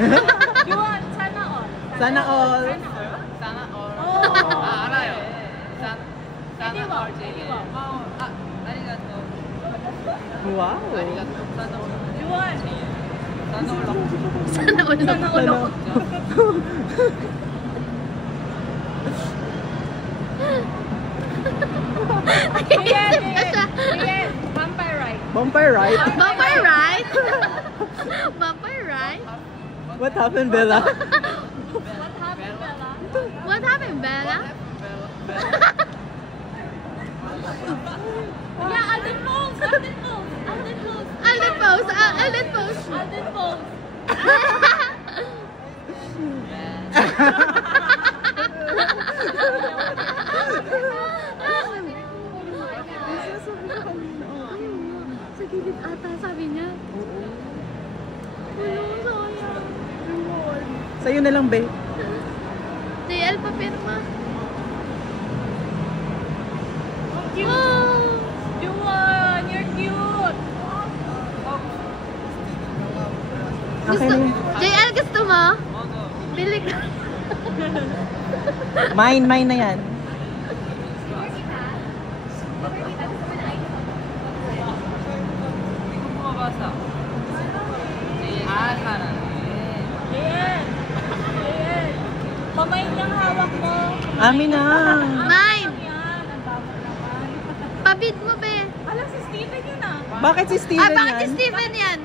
Juan, sana all. Sana all. Sana all. 알아요. Sana all. arigato. Wow. Arigato. Sana all. Juan. Sana all. Sana all. Sana all. Yes, vampire ride. Vampire ride? Vampire ride? Vampire ride? What happened, Bella? What happened, Bella? What happened, Bella? Yeah, Alden Falls. Alden Falls. Alden Falls. Alden Falls. Alden Falls. Alden Falls. Sa gilid ata, sabi niya. Ano, sayang. Sa'yo na lang, be. JL, papirma. Cute. Oh! Juan, you're cute. Gusto, JL, gusto mo? Bili ka. Mine na yan. Ayan. Ayan. Kamay niyang hawak mo. Amin na. Mine! Yan, ang babo naman. Pabid mo, be. Alam si Steven yun ah. Bakit si Steven Bakit yan? si Steven yan?